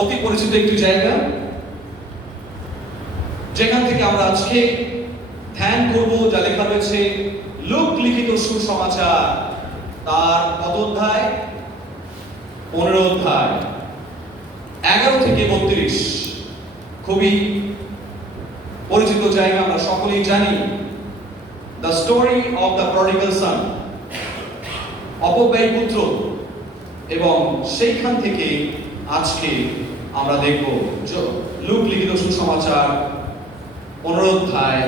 অতি পরিচিত একটি জায়গা, যেখান থেকে আমরা আজকে ধ্যান করব যা লেখা রয়েছে লুক লিখিত সুসমাচার, তার কত অধ্যায়? 15 অধ্যায়, 11 থেকে 32। খুবই পরিচিত জায়গা, আমরা সকলেই জানি। The story of the prodigal son, অপব্যয়ী পুত্র। এবং সেইখান থেকে আজকে আমরা দেখব লুক লিখিত সুসমাচার 15 অধ্যায়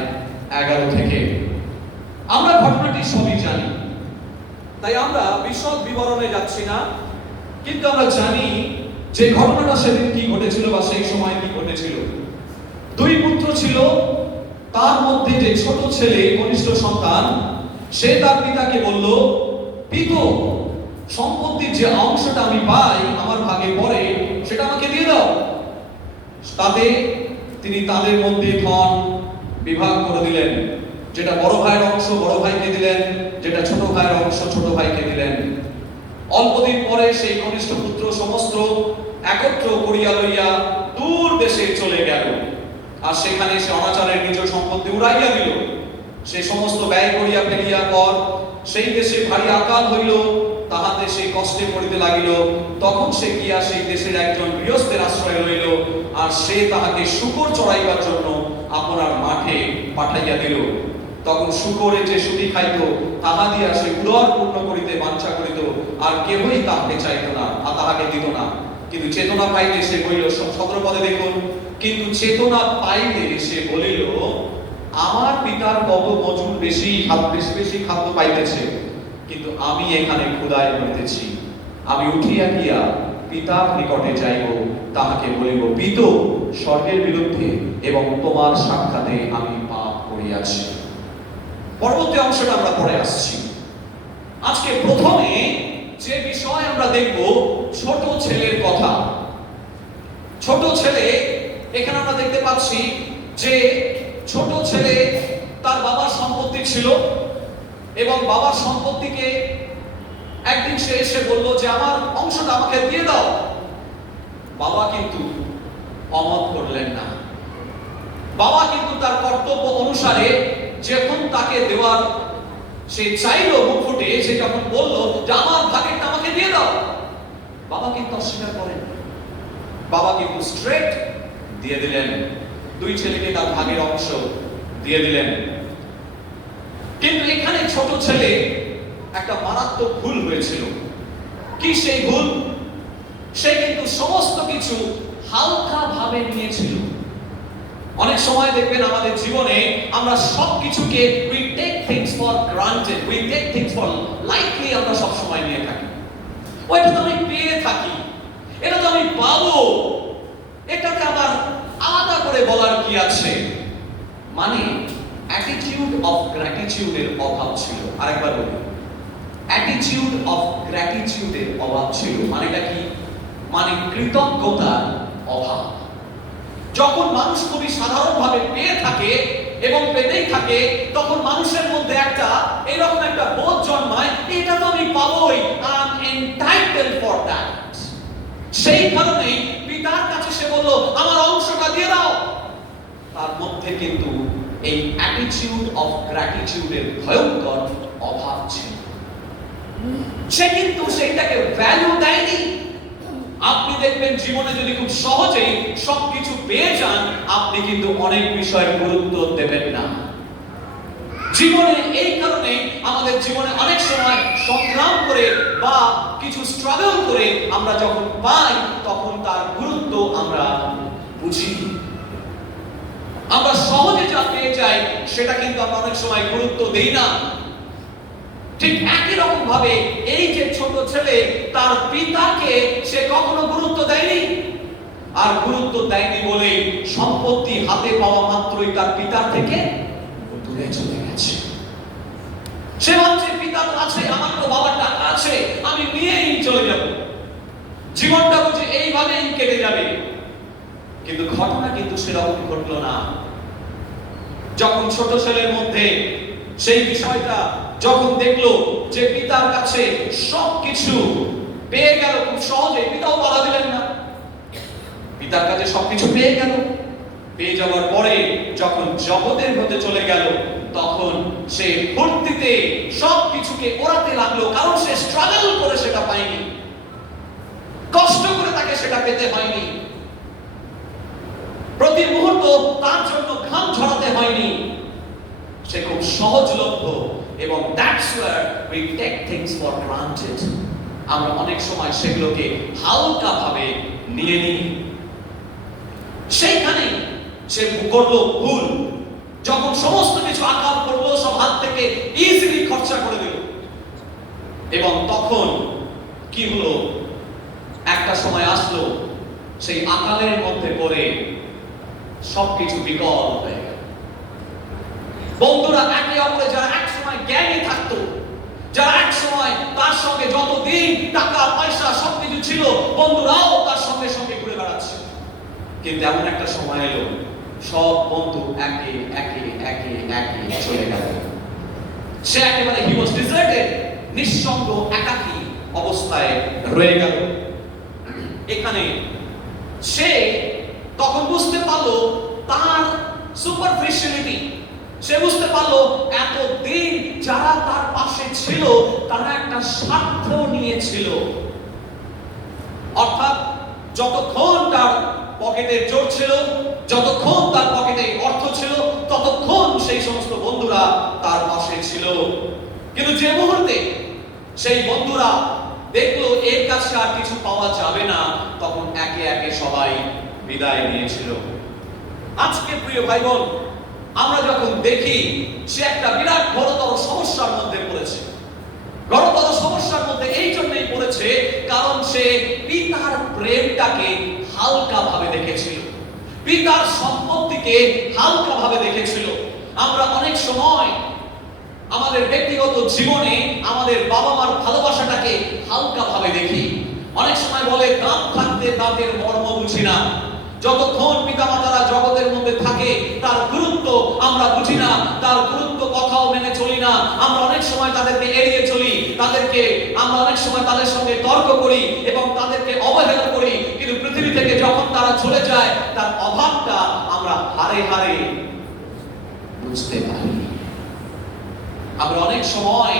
11 থেকে। আমরা ঘটনাটি সবই জানি, তাই আমরা বিশদ বিবরণে যাচ্ছি না, কিন্তু আমরা জানি যে ঘটনাটা সেদিন কি ঘটেছিল বা সেই সময় কি ঘটেছিল। 2 পুত্র ছিল, তার মধ্যে যে ছোট ছেলে, কনিষ্ঠ সন্তান, সে তার পিতাকে বলল, পিতা, সম্পত্তির যে অংশটা আমি পাই আমার ভাগে পড়ে সেটা আমাকে দিয়ে দাও। তাতে তিনি তাদের মধ্যে ধন বিভাগ করে দিলেন। যেটা বড় ভাইয়ের অংশ বড় ভাইকে দিলেন, যেটা ছোট ভাইয়ের অংশ ছোট ভাইকে দিলেন। অল্পদিন পরে সেই কনিষ্ঠ পুত্র সমস্ত একত্র করিয়া লইয়া দূর দেশে চলে গেল, আর সেখানে সে অনাচারের নিজ সম্পত্তি উড়াইয়া দিল। সে সমস্ত ব্যয় করিয়া ফেলিয়া পর সেই দেশে ভারী আকাল হইল, তাহাতে সে কষ্টে পড়িতে লাগিল। তখন সে গিয়া সেই দেশের একজন গৃহস্থের আশ্রয় লইল, আর সে তাহাকে শূকর চড়াইবার জন্য আপনার মাঠে পাঠাইয়া দিল। তখন শূকরে যে সুটি খাইত তাহা দিয়া সে উদর পূর্ণ করিতে বাঞ্ছা করিত, আর কেহই তাহাকে চাইত না আর তাহাকে দিত না। কিন্তু চেতনা পাইলে সে বলিল, 17 পদে দেখুন, কিন্তু চেতনা পাইলে সে বলিল, আমার পিতার কত মজুর বেশি বেশি খাদ্য পাইতেছে, কিন্তু আমি এখানে ক্ষুধায় মরিতেছি। আমি উঠিয়া গিয়া পিতার নিকটে যাইব, তাহাকে বলিব, পিতা, স্বর্গের বিরুদ্ধে এবং তোমার সাক্ষাতে আমি পাপ করিয়াছি। পরবর্তী অংশটা আমরা পড়ে আসছি। আজকে প্রথমে যে বিষয় আমরা দেখব, ছোট ছেলের কথা। ছোট ছেলে, এখানে আমরা দেখতে পাচ্ছি যে ছোট ছেলে তার বাবার সম্পত্তি ছিল, এবং বাবার সম্পত্তিকে একদিন সে এসে বলল যে আমার অংশটা আমাকে দিয়ে দাও। বাবা কিন্তু অমত করলেন না। বাবা কিন্তু তার কর্তব্য অনুসারে যখন তাকে দেওয়ার সে চাইল মুখ ফুটে, সে যখন বলল যে আমার ভাগেরটা আমাকে দিয়ে দাও, বাবা কিন্তু অস্বীকার করেন। বাবা কিন্তু স্ট্রেট দিয়ে দিলেন, 2 ছেলেকে তার ভাগের অংশ দিয়ে দিলেন। কিন্তু এখানে ছোট ছেলে একটা মারাত্মক ভুল হয়েছিল। কি সেই ভুল? সে কিন্তু সমস্ত কিছু হালকা ভাবে নিয়েছিল। অনেক সময় দেখবেন আমাদের জীবনে আমরা সবকিছুকে we take things for granted, we take things for lightly, আমরা সব সময় নিয়ে থাকি। ওইটা তো আমি পেয়ে থাকি, এটা তো আমি পাবো, এটাকে আবার আলাদা করে বলার কি আছে? মানে অ্যাটিটিউড অফ গ্র্যাটিটিউডের অভাব ছিল। আরেকবার বলি, অ্যাটিটিউড অফ গ্র্যাটিটিউডের অভাব ছিল। মানেটা কি? মানে কৃতজ্ঞতার অভাব। যখন মানুষ খুবই সাধারণভাবে পেয়ে থাকে এবং পেতেই থাকে, তখন মানুষের মধ্যে একটা এরকম একটা বোধ জন্মায়, এটা তো আমি পাবোই, I am entitled for that. সেই কারণেই পিতার কাছে সে বলল, আমার অংশটা দিয়ে দাও। তার মধ্যে কিন্তু এই অ্যাটিটিউড অফ গ্র্যাটিটিউডের ভয়ঙ্কর অভাব ছিল। সে কিন্তু সেইটাকে ভ্যালু দেয়নি। আপনি দেখবেন জীবনে যদি খুব সহজেই সবকিছু পেয়ে যান, আপনি কিন্তু অনেক বিষয়ে গুরুত্ব দেবেন না। জীবনে এই কারণে আমাদের জীবনে অনেক সময় সংগ্রাম করে বা কিছু স্ট্রাগল করে আমরা যখন পাই, তখন তার গুরুত্ব আমরা বুঝি। আমরা সহজে যা পেয়ে যাই সেটা কিন্তু আমরা অনেক সময় গুরুত্ব দেই না। ঠিক একই রকম ভাবে এই যে ছোট ছেলে, তার পিতাকে সে কখনো গুরুত্ব দেয়নি। আর গুরুত্ব দেয়নি বলে সম্পত্তি হাতে পাওয়া মাত্রই তার পিতার থেকে দূরে চলে গেছে। সে ভাবছে পিতা তো আছে, আমার তো বাবার টাকা আছে, আমি নিয়েই চলে যাব, জীবনটা বুঝে এইভাবেই কেটে যাবে। কিন্তু ঘটনা কিন্তু সেরকম ঘটলো না। যখন ছোট ছেলের মধ্যে সেই বিষয়টা যখন দেখলো যে পিতার কাছে সবকিছু পেয়ে গেল খুব সহজে, পিতাও বাধা দিলেন না। পিতার কাছে সবকিছু পেয়ে গেল। পেয়ে যাওয়ার পরে যখন জগতের মধ্যে চলে গেল, তখন সে ফুর্তিতে সবকিছুকে ওড়াতে লাগলো, কারণ সে স্ট্রাগল করে সেটা পায়নি, কষ্ট করে তাকে সেটা পেতে হয়নি, প্রতি মুহূর্ত তার জন্য ঘাম ঝরাতে হয়নি, সে খুব সহজলভ্য। এবং that's where we take things for granted. আমরা অনেক সময় সেগুলোকে হালকা ভাবে নিয়ে নিই। সেইখানে সে করলো ভুল, যখন সমস্ত কিছু আকাল করলো, সব হাত থেকে ইজিলি খরচা করে দিল। এবং তখন কি হলো, একটা সময় আসলো, সেই আকালের মধ্যে পড়ে সবকিছু বিকল হয়ে গেল। বন্ধুরা একে অপরে যারা এক সময় জ্ঞানী থাকতো, যারা এক সময় তার সঙ্গে যতদিন টাকা পয়সা সবকিছু ছিল, বন্ধুরাও তার সঙ্গে সঙ্গে ঘুরে বেড়াচ্ছে। কিন্তু এমন একটা সময় এলো, সব বন্ধু একে একে একে একে চলে গেল। সে একেবারে হি ওয়াজ ডিজার্টেড, নিঃসঙ্গ একাকী অবস্থায় রয়ে গেল। এখানে সে তখন বুঝতে পারলো তার সুপারফিশিয়ালিটি। সে বুঝতে পারলো এতদিন যারা তার পাশে ছিল তারা একটা স্বার্থ নিয়েছিল। অর্থাৎ যতক্ষণ তার পকেটে জোর ছিল, যতক্ষণ তার পকেটে অর্থ ছিল, ততক্ষণ সেই সমস্ত বন্ধুরা তার পাশে ছিল। কিন্তু যে মুহূর্তে সেই বন্ধুরা দেখলো এর কাছে আর কিছু পাওয়া যাবে না, তখন একে একে সবাই বিদায় নিয়েছিল। আজকে প্রিয় ভাই বোন, আমরা যখন দেখি সে একটা বিরাট বড়তর সমস্যার মধ্যে পড়েছে। বড়তর সমস্যার মধ্যে এই জন্যই পড়েছে কারণ সে পিতার প্রেমটাকে হালকা ভাবে দেখেছিল, পিতার সম্পত্তিকে হালকা ভাবে দেখেছিল। আমরা অনেক সময় আমাদের ব্যক্তিগত জীবনে আমাদের বাবা মার ভালোবাসাটাকে হালকা ভাবে দেখি। অনেক সময় বলে দাঁত থাকতে দাঁতের মর্ম বুঝি না। যতক্ষণ পিতামাতারা জগতের মধ্যে থাকে তার গুরুত্ব আমরা বুঝি না, তার গুরুত্ব কথাও মেনে চলি না। আমরা অনেক সময় তাদেরকে এড়িয়ে চলি, আমরা অনেক সময় তাদের সঙ্গে তর্ক করি এবং তাদেরকে অবহেলা করি। কিন্তু পৃথিবী থেকে যখন তারা চলে যায়, তার অভাবটা আমরা হারে হারে বুঝতে পারি। আমরা অনেক সময়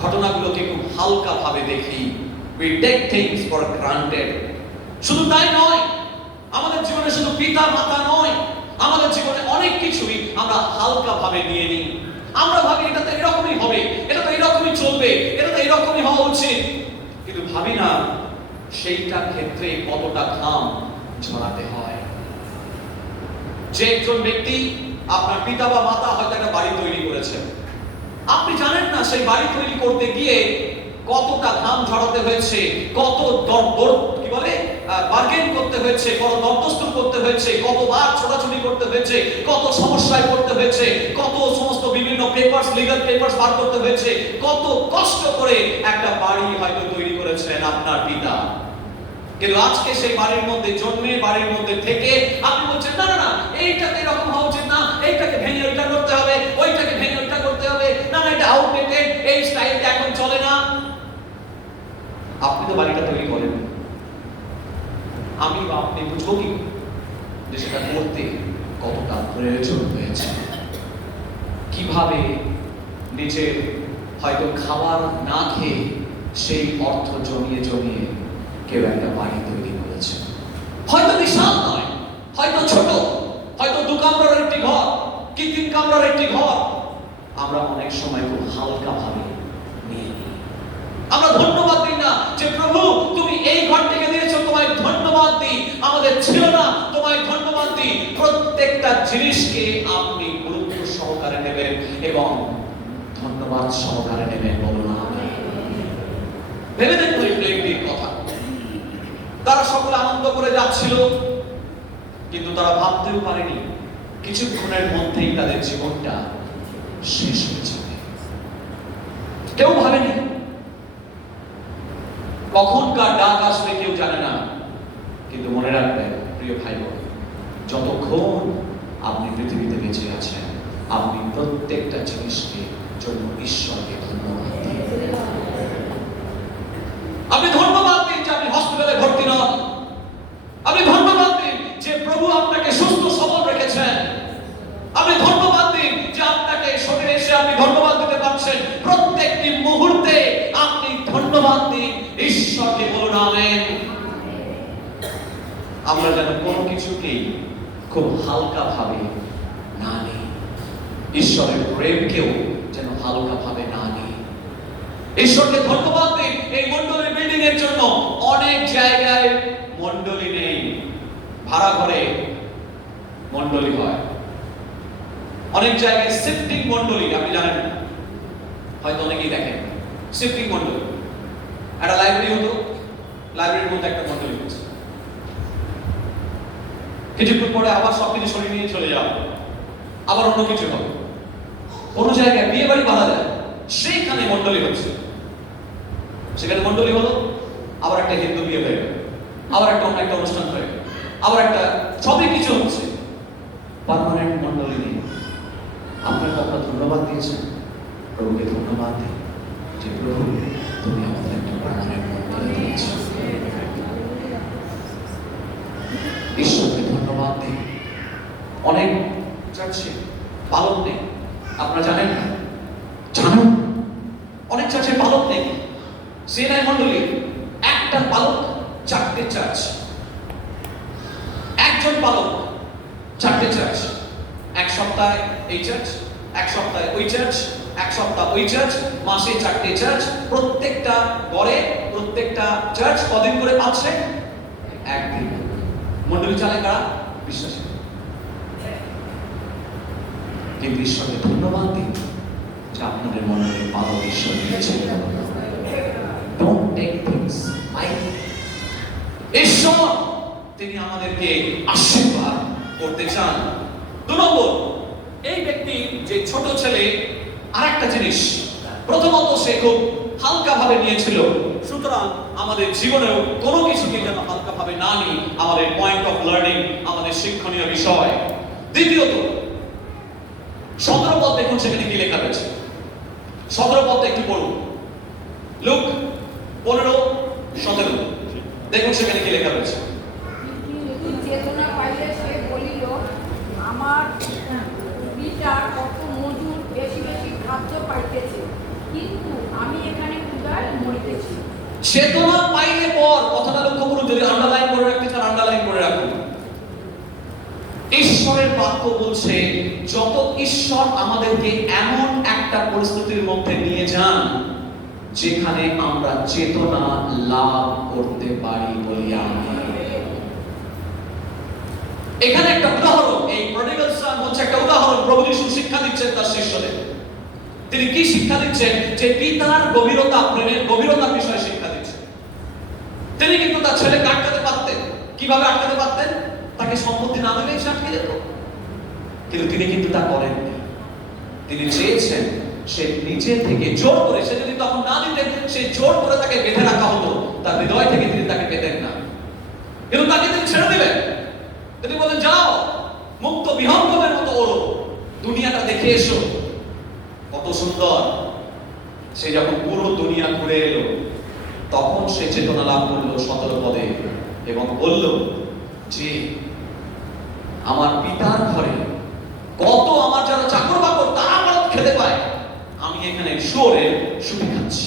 ঘটনাগুলোকে খুব হালকা ভাবে দেখি। We take things for granted. শুধু তাই নয়, আমাদের জীবনে শুধু পিতা মাতা নয়, আমাদের জীবনে অনেক কিছুই আমরা হালকা ভাবে নিয়ে নিই। আমরা ভাবি এটা তো এরকমই হবে, এটা তো এরকমই চলবে, এটা তো এরকমই হওয়া উচিত। কিন্তু ভাবি না সেইটা ক্ষেত্রে কতটা ঘাম ঝরাতে হয়। যে একজন ব্যক্তি, আপনার পিতা বা মাতা হয়তো একটা বাড়ি তৈরি করেছে, আপনি জানেন না সেই বাড়ি তৈরি করতে গিয়ে কতটা ঘাম ঝরাতে হয়েছে, কত বার্গেন করতে হয়েছে, কত দরদস্তুর করতে হয়েছে, কতবার ছোটাছুটি করতে হয়েছে, কত সমস্যায় পড়তে হয়েছে, কত সমস্ত বিভিন্ন পেপারস, লিগ্যাল পেপারস বার করতে হয়েছে, কত কষ্ট করে একটা বাড়ি হয়তো তৈরি করেছেন আপনার পিতা। কিন্তু আজকে সেই বাড়ির মধ্যে জন্মে, বাড়ির মধ্যে থেকে আপনি বলছেন না না না এইটাতে এরকম হওয়া উচিত না, এইটাকে ভেঙে ওইটা করতে হবে, ওইটাকে ভেঙে ওইটা করতে হবে, না না এটা আউটডেটেড, এই স্টাইলটা এখন চলে না। আপনি তো বাড়িটা তৈরি করেন, আমি বা আপনি বুঝবো কি যে সেটা করতে কতটা প্রয়োজন হয়েছে, কিভাবে নিজের হয়তো খাবার না খেয়ে সেই অর্থ জমিয়ে জমিয়ে কেউ একটা বাড়ি তৈরি করেছে। হয়তো বিশাল নয়, হয়তো ছোট, হয়তো 2 কামরার একটি ঘর কি 3 কামরার একটি ঘর, আমরা অনেক সময় খুব হালকা ভাবে নিয়ে নিই। আমরা ধন্যবাদ দিই না যে প্রভু তুমি এই ঘরটিকে দিয়েছো, তোমায় ধন্যবাদ দিই। আমাদের ছিল না, তোমায় ধন্যবাদ দিই। প্রত্যেকটা জিনিসকে আপনি গুরুত্ব সহকারে নেবেন এবং ধন্যবাদ সহকারে নেবেন। বলুন আমিন। ভেবে দেখুন এই প্লেনটির কথা। তারা সকলে আনন্দ করে যাচ্ছিল, কিন্তু তারা ভাবতেও পারেনি কিছুক্ষণের মধ্যেই তাদের জীবনটা শেষ হয়ে যাবে। কেউ ভাবেনি কখনকার ডাক আসবে কেউ জানে না। কিন্তু মনে রাখবেন প্রিয় ভাই বোন, যতক্ষণ আপনি পৃথিবীতে বেঁচে আছেন, আপনি প্রত্যেকটা জিনিসকে জন্য ঈশ্বরকে ধন্যবাদ দিন। আপনি ধন্যবাদ দিন যে আপনি হসপিটালে ভর্তি নন, আমরা যেন কোনো কিছুকেই খুব হালকা ভাবে না নিই, ঈশ্বরের প্রেমকেও যেন হালকা ভাবে না নিই। ঈশ্বরকে ধন্যবাদ দিন এই মণ্ডলী বিল্ডিং এর জন্য। অনেক জায়গায় মণ্ডলী নেই, ভাড়া ঘরে মণ্ডলী হয়, অনেক জায়গায় শিফটিং মণ্ডলী, আপনি জানেন না, হয়তো অনেকেই দেখেন শিফটিং মণ্ডলী। একটা লাইব্রেরি হতো, লাইব্রেরির মধ্যে একটা মণ্ডলী হচ্ছে, কিছুক্ষণ পরে আবার সবকিছু সরিয়ে নিয়ে চলে যাও, আবার অন্য কিছু হবে। কোন জায়গায় বিয়ে বাড়ি বাঁধা যায়, সেইখানে মণ্ডলী হচ্ছে, সেখানে মণ্ডলী হলো, আবার একটা হিন্দু বিয়ে হয়ে গেল, আবার একটা অন্য একটা অনুষ্ঠান হয়ে গেল, আবার একটা, সবই কিছু হচ্ছে, পার্মানেন্ট মণ্ডলী নেই। আপনাকে আপনার ধন্যবাদ দিয়েছেন, প্রভুকে ধন্যবাদ দিই যে প্রভু তুমি আমাদের একটা পার্মানেন্ট মণ্ডলী দিয়েছো। ঈশ্বরকে ধন্যবাদ দিই। অনেক চার্চে পালক নেই, আপনারা জানেন না? জানুন, অনেক চার্চে পালক নেই। সিএনআই মণ্ডলী একটা পালক, 4টে চার্চ, একজন পালক, 4টে চার্চ, এক সপ্তাহে এই চার্চ, এক সপ্তাহে ওই চার্চ, এক সপ্তাহ ওই চার্চ, মাসে 4টে চার্চ, প্রত্যেকটা গড়ে প্রত্যেকটা চার্চ কদিন করে পাচ্ছে? একদিন। মণ্ডলী চালায় কারা? বিশ্বাসী। কিন্তু ঈশ্বরকে ধন্যবাদ দিন যে আপনাদের মণ্ডলীর পালক ঈশ্বর দিয়েছেন। Don't take things lightly. ঈশ্বর তিনি আমাদেরকে আশীর্বাদ করতে চান। 2 নম্বর, এই ব্যক্তি যে ছোট ছেলে আরেকটা জিনিস, প্রথমত সে খুব হালকা ভাবে নিয়েছিল। সুতরাং আমাদের জীবনেও কোনো কিছুকে যেন হালকা ভাবে না নিই, আমাদের পয়েন্ট অফ লার্নিং, আমাদের শিক্ষণীয় বিষয়। দ্বিতীয়ত 17 পদ দেখুন সেখানে কি লেখা রয়েছে। 17 পদটা একটু পড়ুন, লুক 15-17 দেখুন সেখানে কি লেখা রয়েছে। চেতনা পাইলে সে বলিল, আমার পিতার কত মজুর বেশি বেশি খাদ্য পাইতেছে, কিন্তু আমি এখানে ক্ষুধায় মরিতেছি। চেতনা পাইলে পর, কথাটা লক্ষ্য করুন, যদি আন্ডারলাইন করে রাখতে চান আন্ডারলাইন করে রাখুন। ঈশ্বরের বাক্য বলছে যত ঈশ্বর আমাদেরকে এমন একটা পরিস্থিতির মধ্যে নিয়ে যান যেখানে আমরা চেতনা লাভ করতে পারি বলি আমি। এখানে একটা উদাহরণ, এই প্রডিগাল সন হচ্ছে একটা উদাহরণ। প্রভু যিশু শিক্ষা দিচ্ছেন তার শিষ্যদের। তিনি কি শিক্ষা দিচ্ছেন? যে পিতার গভীরতা, প্রেমের গভীরতার বিষয়ে শিক্ষা দিচ্ছেন। তিনি কিন্তু তার ছেলেকে আটকাতে পারতেন। কিভাবে আটকাতে পারতেন? তাকে সম্পত্তি না দিলেই সে আটকে যেত, কিন্তু তিনি কিন্তু তা করেননি। তিনি চেয়েছেন সে নিজে থেকে জোর করে, সে যদি তখন না দিতেন, সে জোর করে তাকে বেঁধে রাখা হতো, তার হৃদয় থেকে তিনি তাকে পেতেন না, কিন্তু তাকে তিনি ছেড়ে দিলেন। তিনি বলেন, যাও মুক্ত বিহঙ্গমের মতো ওড়ো, দুনিয়াটা দেখে এসো কত সুন্দর। সে যখন পুরো দুনিয়া ঘুরে এলো তখন সে চেতনা লাভ করলো 17 পদে এবং বলল যে আমার পিতার ঘরে কত আমার যারা চাকর বাকর তারা ভারত খেতে পায়, আমি এখানে শুয়োরের শুটি খাচ্ছি।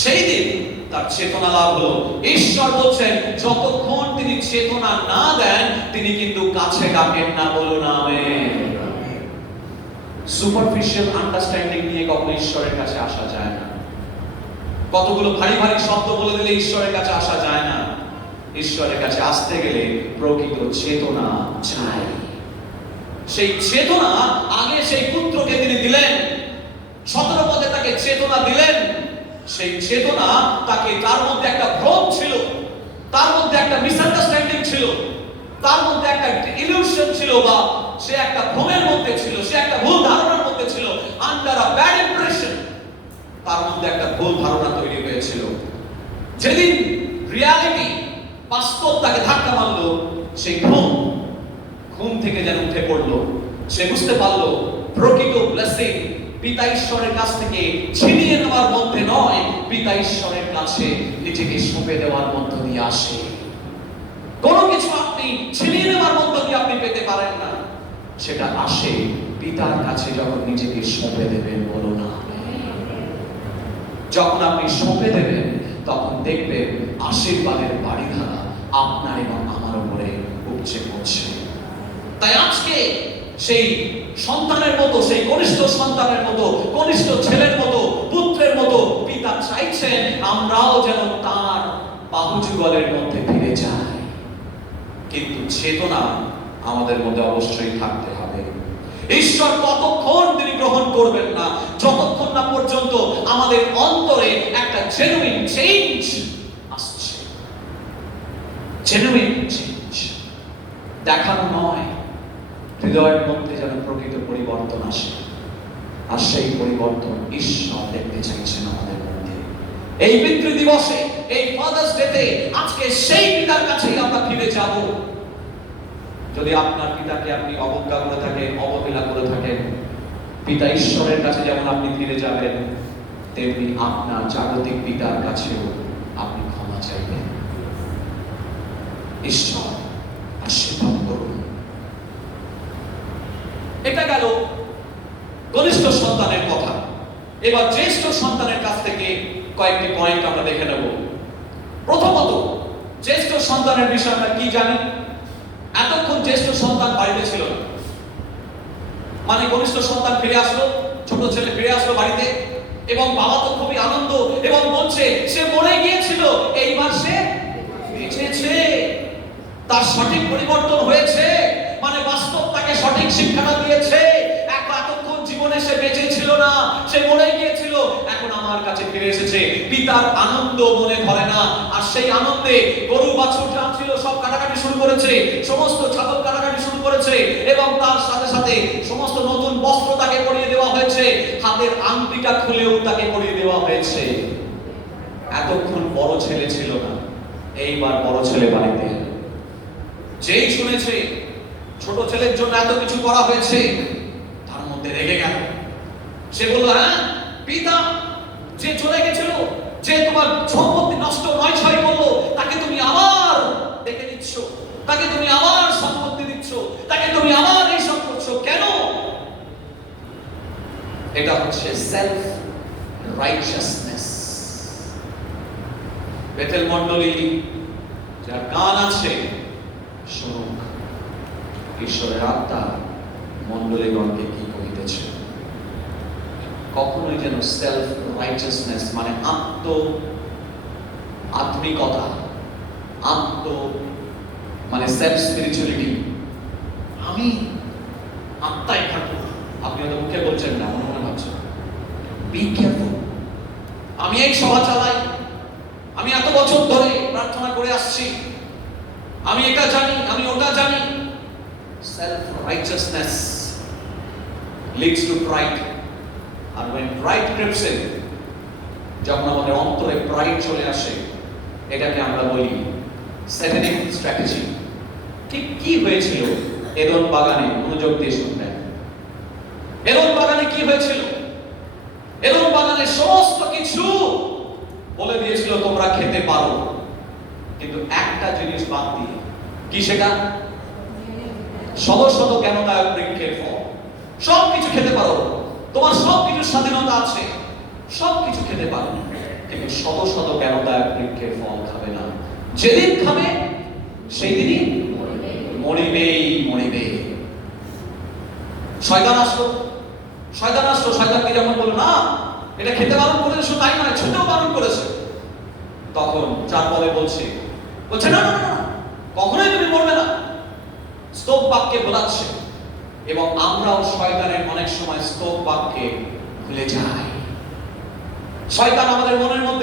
সেই দিন তার চেতনা লাভ হলো। ঈশ্বর বলছেন যতক্ষণ তিনি চেতনা না দেন তিনি কিন্তু কাছে ডাকেন না, বলুন আমেন। সুপারফিশিয়াল আন্ডারস্ট্যান্ডিং নিয়ে কখনো ঈশ্বরের কাছে আসা যায় না। কতগুলো ভারী ভারী শব্দ বলে দিলে ঈশ্বরের কাছে আসা যায় না। ঈশ্বরের কাছে আসতে গেলে প্রকৃত চেতনা চাই। সেই চেতনা আগে সেই পুত্রকে তিনি দিলেন, 17 পদে তাকে চেতনা দিলেন। সেই চেতনা তাকে, তার মধ্যে একটা ভ্রম ছিল, তার মধ্যে একটা মিসআন্ডারস্ট্যান্ডিং ছিল, তার মধ্যে একটা ইলিউশন ছিল, বা সে একটা ভ্রমের মধ্যে ছিল, সে একটা ভুল ধারণার মধ্যে ছিল। আন্ডার আ ব্যাড ইমপ্রেশন তার মধ্যে একটা ভুল ধারণা তৈরি হয়েছিল। যেদিন রিয়ালিটি, বাস্তব তাকে ধাক্কা মারলো, সেই ঘুম থেকে যেন উঠে পড়লো। সে বুঝতে পারলো প্রকৃত ব্লেসিং পিতা ঈশ্বরের কাছ থেকে ছিনিয়ে নেওয়ার মধ্যে নয়, পিতা ঈশ্বরের কাছে নিজেকে সঁপে দেওয়ার মধ্য দিয়ে আসে। কোনো কিছু আপনি ছিনিয়ে নেওয়ার মধ্য দিয়ে আপনি পেতে পারেন না, সেটা আসে পিতার কাছে যখন নিজেকে সঁপে দেবেন, বলো না। যখন আপনি সঁপে দেবেন তখন দেখবেন আশীর্বাদের বাড়িধারা আপনার এবং আমার উপরে উপচে পড়ছে। তাই আজকে সেই সন্তানের মতো, সেই কনিষ্ঠ সন্তানের মতো, কনিষ্ঠ ছেলের মতো, পুত্রের মতো পিতা চাইছেন আমরাও যেন তার বাহুযুগলের মধ্যে ফিরে যাই। কিন্তু চেতনা আমাদের মধ্যে অবশ্যই থাকতে হবে। ঈশ্বর ততক্ষণ তিনি গ্রহণ করবেন না যতক্ষণ না পর্যন্ত আমাদের অন্তরে একটা জেনুইন চেঞ্জ আসছে। জেনুইন চেঞ্জ, দেখানো নয়, হৃদয়ের মধ্যে যেন প্রকৃত পরিবর্তন আসে। আর সেই পরিবর্তন ঈশ্বর দেখতে চাইছেন আমাদের মধ্যে। এই পিতৃ দিবসে, এই ফাদার্স ডেতে আজকে সেই পিতার কাছেই আমরা ফিরে যাব। যদি আপনার পিতাকে আপনি অবজ্ঞা করে থাকেন, অবহেলা করে থাকেন, পিতা ঈশ্বরের কাছে যেমন আপনি ফিরে যাবেন, তেমনি আপনার জাগতিক পিতার কাছেও আপনি ক্ষমা চাইবেন। ঈশ্বর আশীর্বাদ করুন। এটা গেল কনিষ্ঠ সন্তানের কথা। এবার জ্যেষ্ঠ সন্তানের কাছ থেকে কয়েকটি পয়েন্ট আমরা দেখে নেব। প্রথমত, জ্যেষ্ঠ সন্তানের বিষয়ে আমরা কি জানি? এতক্ষণ জ্যেষ্ঠ সন্তান বাড়িতে ছিল না, মানে কনিষ্ঠ সন্তান ফিরে আসলো, ছোট ছেলে ফিরে আসলো বাড়িতে, এবং বাবা তো খুবই আনন্দ এবং বলছে সে মরে গিয়েছিল, এইবার সে বেঁচেছে, তার সঠিক পরিবর্তন হয়েছে, মানে বাস্তব তাকে সঠিক শিক্ষাটা দিয়েছে। এতক্ষণ জীবনে সে বেঁচে ছিল না, সে মরে গিয়েছিল, এখন আমার কাছে ফিরে এসেছে। পিতার আনন্দ মনে ধরে না, আর সেই আনন্দে গরু বাছুর যা ছিল সব কাটাকাটি শুরু করেছে, সমস্ত ছাগল কাটাকাটি শুরু করেছে, এবং তার সাথে সাথে সমস্ত নতুন বস্ত্র তাকে পরিয়ে দেওয়া হয়েছে, হাতের আংটিটা খুলেও তাকে পরিয়ে দেওয়া হয়েছে। এতক্ষণ বড় ছেলে ছিল না, এইবার বড় ছেলে বাড়িতে। যেই শুনেছে ছোট ছেলের জন্য এত কিছু করা হয়েছে, তার মধ্যে রেগে গেল। সে বলল, হ্যাঁ পিতা, যে চলে গেছিল, যে তোমার সম্পত্তি নষ্ট নয় ছয় করলো, তাকে তুমি আবার ডেকে দিচ্ছ, তাকে তুমি আবার সম্পত্তি দিচ্ছ, তাকে তুমি আবার এইসব করছো কেন? এটা হচ্ছে সেলফ রাইচাসনেস। বেথেল মণ্ডলী যার গান আছে শুনুক, ঈশ্বরের আত্মা মণ্ডলীগণকে কি কহিতেছে। কখনোই যেন সেলফ রাইচাসনেস মানে আত্মিকতা, মানে সেলফ স্পিরিচুয়ালিটি, আমি আত্মায় থাকবো, আপনি হয়তো মুখে বলছেন না, মনে মনে ভাবছেন। Be careful. আমি এই সভা চালাই, আমি এত বছর ধরে প্রার্থনা করে আসছি, আমি এটা জানি, আমি ওটা জানি। Self righteousness leads to pride. আর when pride creeps in, যখন আমাদের অন্তরে প্রাইড চলে আসে, এটাকে আমরা বলি স্যাটানিক স্ট্র্যাটেজি। ঠিক কি হয়েছিল এদন বাগানে? মনোযোগ দিয়ে শুনবেন। এদন বাগানে কি হয়েছিল? এদন বাগানে সমস্ত কিছু বলে দিয়েছিল তোমরা খেতে পারো, কিন্তু একটা জিনিস বাদ দিয়ে। কি সেটা? শত শত জ্ঞানদায়ক বৃক্ষের ফল। সব কিছু খেতে পারো, তোমার সব কিছুর স্বাধীনতা আছে, সব কিছু খেতে পারো, কিন্তু শত শত জ্ঞানদায়ক বৃক্ষের ফল খাবে না। যেদিন খাবে সেই দিনই মরিবে। শয়তান আসলো, শয়তানকে যখন বলল না এটা খেতে বারণ করেছে, শুধু তাই নয় ছুটেও বারণ করেছে, তখন চার পদে বলছে না, কখনোই তুমি মরবে না, স্তব বাক্যে বোলাচ্ছে। এবং আমরাও শয়তানের অনেক সময় স্তব বাক্যে ভুলে যাই। শয়তান আমাদের মনের মধ্যে